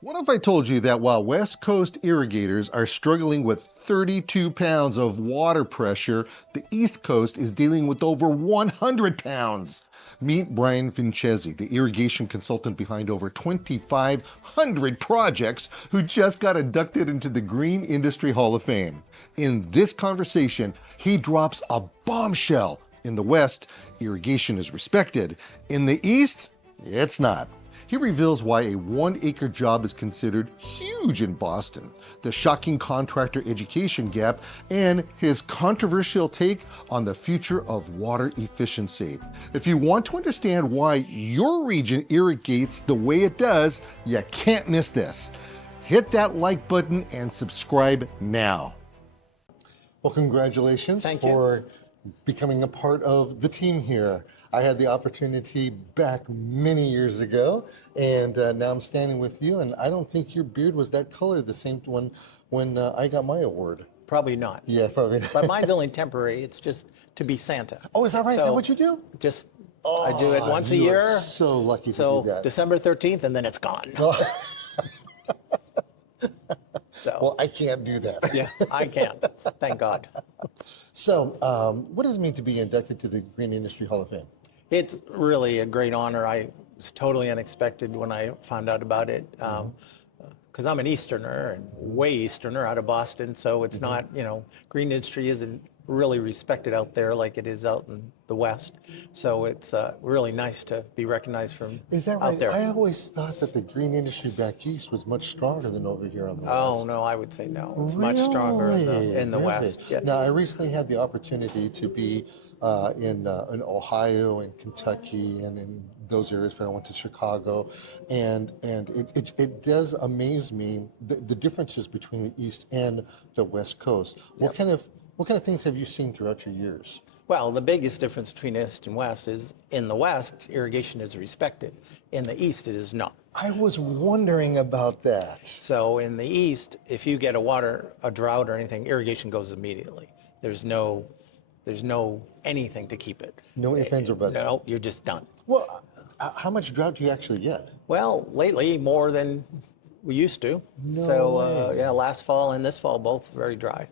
What if I told you that while West Coast irrigators are struggling with 32 pounds of water pressure, the East Coast is dealing with over 100 pounds? Meet Brian Vinchesi, the irrigation consultant behind over 2,500 projects who just got inducted into the Green Industry Hall of Fame. In this conversation, he drops a bombshell. In the West, irrigation is respected. In the East, it's not. He reveals why a one-acre job is considered huge in Boston, the shocking contractor education gap, and his controversial take on the future of water efficiency. If you want to understand why your region irrigates the way it does, you can't miss this. Hit that like button and subscribe now. Well, congratulations for becoming a part of the team here. I had the opportunity back many years ago, and now I'm standing with you, and I don't think your beard was that color the same one when I got my award. Probably not. Yeah, probably not. But mine's only temporary. It's just to be Santa. Oh, is that right? Is that what you do? Just, I do it once a you year. are so lucky to So do that. December 13th, and then it's gone. So, Well, I can't do that. yeah, I can. Thank God. So, what does it mean to be inducted to the Green Industry Hall of Fame? It's really a great honor. I was totally unexpected when I found out about it. Because I'm an Easterner and way Easterner out of Boston. So it's not, green industry isn't really respected out there like it is out in the West. So it's really nice to be recognized from Is that out right? there. I always thought that the green industry back east was much stronger than over here on the west. Oh, no, I would say no. It's much stronger in the Really? West. Yes. Now, I recently had the opportunity to be in Ohio and Kentucky and in those areas where I went to Chicago, and it does amaze me the differences between the East and the West Coast. What kind of things have you seen throughout your years? Well, the biggest difference between East and West is in the West, irrigation is respected. In the East, it is not. I was wondering about that. So in the East, if you get a drought or anything, irrigation goes immediately. There's no anything to keep it. No ifs, ands, or buts. No, you're just done. Well, how much drought do you actually get? Well, lately more than we used to. No way. Yeah, last fall and this fall both very dry.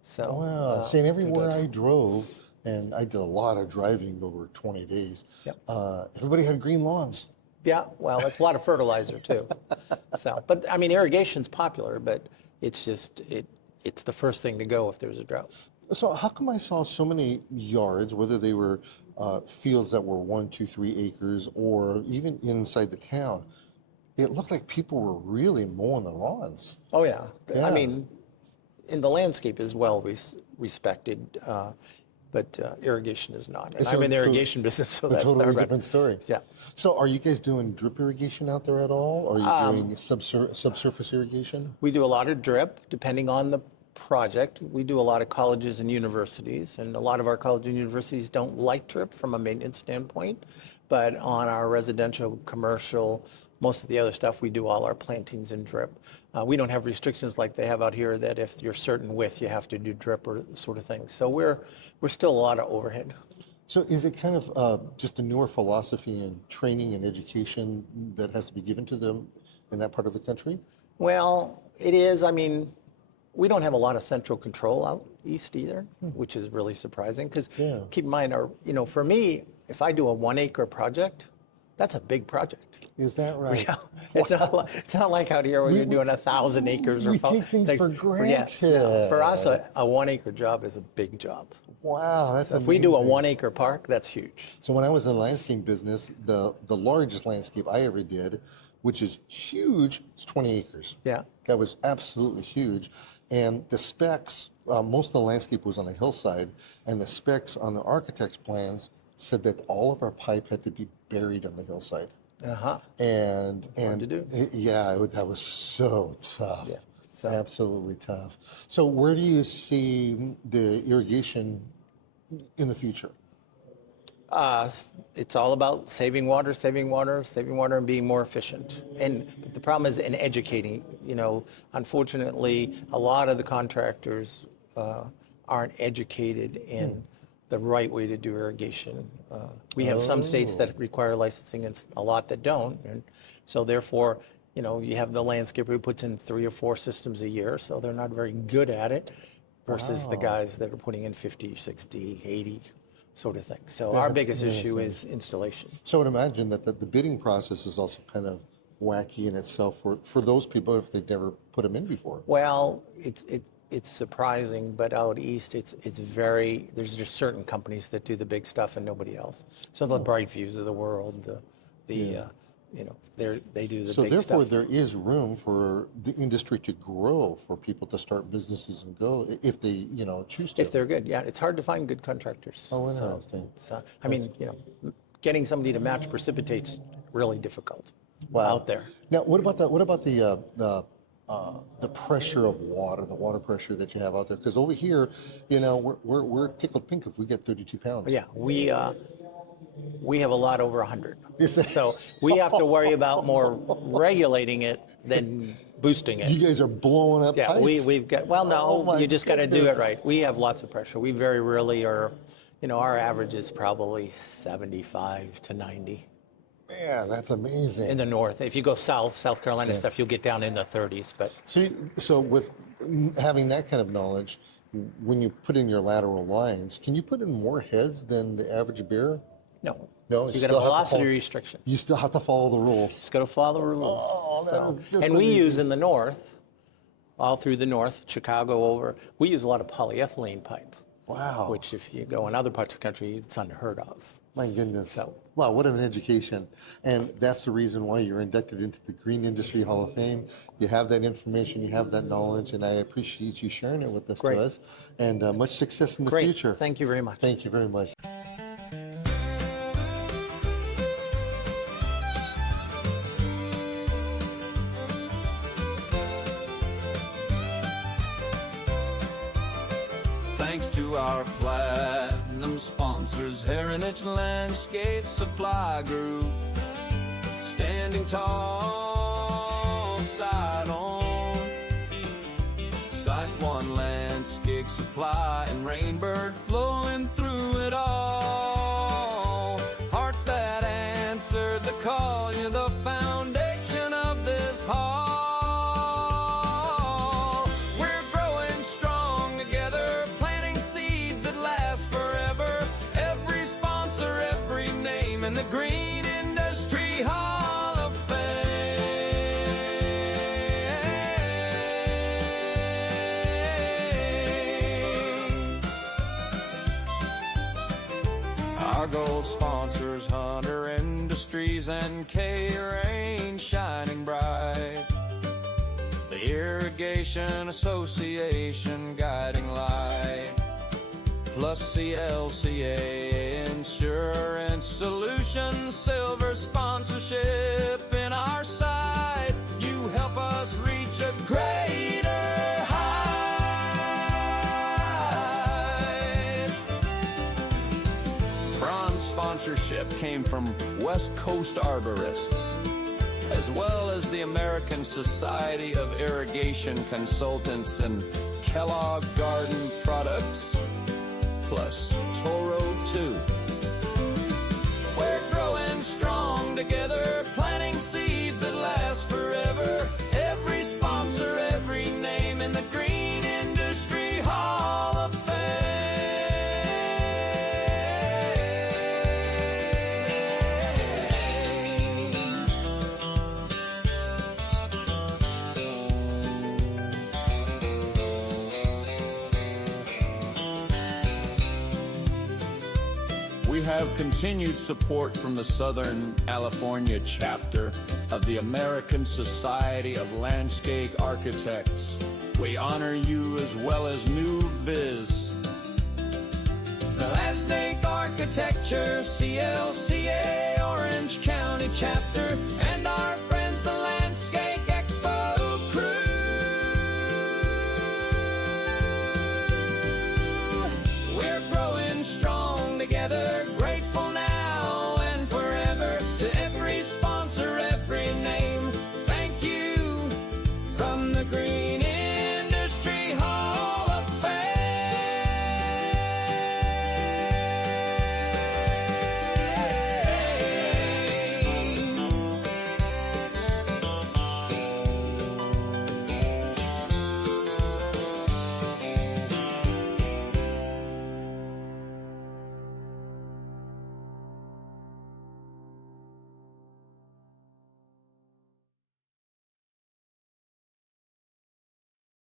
So Wow. Saying everywhere I drove, and I did a lot of driving over 20 days, Yep. Everybody had green lawns. Yeah, well, it's a lot of fertilizer too. So, but I mean, irrigation's popular, but it's just it's the first thing to go if there's a drought. So how come I saw so many yards, whether they were fields that were 1, 2, 3 acres, or even inside the town, it looked like people were really mowing the lawns. Oh yeah. Yeah. I mean, in the landscape is well respected, but irrigation is not. And So I'm in the to- irrigation business, so A that's totally not different story. Yeah. So are you guys doing drip irrigation out there at all? Or are you doing subsurface irrigation? We do a lot of drip, depending on the project. We do a lot of colleges and universities, and a lot of our colleges and universities don't like drip from a maintenance standpoint. But on our residential, commercial, most of the other stuff, we do all our plantings in drip. We don't have restrictions like they have out here that if you're certain width, you have to do drip or sort of thing. So we're still a lot of overhead. So is it kind of just a newer philosophy in training and education that has to be given to them in that part of the country? Well, it is. I mean, we don't have a lot of central control out east either, which is really surprising because Yeah. keep in mind, for me, if I do a 1-acre project, that's a big project. Is that right? Yeah, it's not like out here where you're doing 1,000 acres or We take things for granted. For us, a 1-acre job is a big job. Wow, that's If we do a amazing. 1-acre park, that's huge. So when I was in the landscape business, the largest landscape I ever did, which is huge, is 20 acres. Yeah. That was absolutely huge. And the specs, most of the landscape was on a hillside, and the specs on the architect's plans said that all of our pipe had to be buried on the hillside. Uh-huh. And Hard to do. that was so tough. Yeah, so- Absolutely tough. So where do you see the irrigation in the future? It's all about saving water, and being more efficient. And the problem is in educating. Unfortunately, a lot of the contractors aren't educated in the right way to do irrigation. We have some states that require licensing and a lot that don't. And so therefore, you know, you have the landscaper who puts in 3 or 4 systems a year, so they're not very good at it, versus the guys that are putting in 50, 60, 80 sort of thing. So our biggest issue is installation. So I would imagine that the bidding process is also kind of wacky in itself for those people if they've never put them in before. Well, it's surprising, but out east, it's very, there's just certain companies that do the big stuff and nobody else. So the Bright Views of the world, you know, they do the So big therefore, stuff. there is room for the industry to grow, for people to start businesses and go if they, you know, choose to. If they're good, yeah. It's hard to find good contractors. Oh, So interesting. it's, I mean, you know, getting somebody to match precipitate's really difficult Wow. out there. Now, what about that? What about the pressure of water, the water pressure that you have out there? Because over here, you know, we're tickled pink if we get 32 pounds. Yeah, we have a lot over 100. Yes. So we have to worry about more regulating it than boosting it. You guys are blowing up Yeah, pipes. we've got, well, Oh no, my you just got to do it goodness. right. We have lots of pressure. We very rarely are, you know, our average is probably 75 to 90 Man, that's amazing. in the north. If you go South Carolina stuff, you'll get down in the 30s. But So with having that kind of knowledge, when you put in your lateral lines, can you put in more heads than the average bear? no, No, you you got a still have to velocity follow- restriction. You still have to follow the rules. It's got to follow the rules. Oh, that is just and we amazing. use in the north, all through the north, Chicago over, we use a lot of polyethylene pipe, Wow. which if you go in other parts of the country, it's unheard of. My goodness. So- Wow, what an education. And that's the reason why you're inducted into the Green Industry Hall of Fame. You have that information, you have that knowledge, and I appreciate you sharing it with us Great. to us. And much success in the Great. future. Thank you very much. Thank you very much. Thanks to our platinum sponsors, Heritage Landscape Supply Group, standing tall, side on. Site One Landscape Supply and Rainbird flowing through it all. Hearts that answered the call, you're the foundation of this hall. We're growing strong together, planting seeds that last forever. Every sponsor, every name in the Green Industry Hall of Fame. Our gold sponsors, Hunter Industries and K-Rain, shining bright. The Irrigation Association, guiding light. Plus CLCA Insurance Solutions, silver sponsorship in our side. You help us reach a greater height. Bronze sponsorship came from West Coast Arborists, as well as the American Society of Irrigation Consultants and Kellogg Garden Products, plus Toro 2. We're growing strong together, planting seeds that last forever. Every sponsor, every name in the Green Industry Hall of We have continued support from the Southern California chapter of the American Society of Landscape Architects. We honor you as well as New Biz. The Landscape Architecture, CLCA, Orange County chapter, and our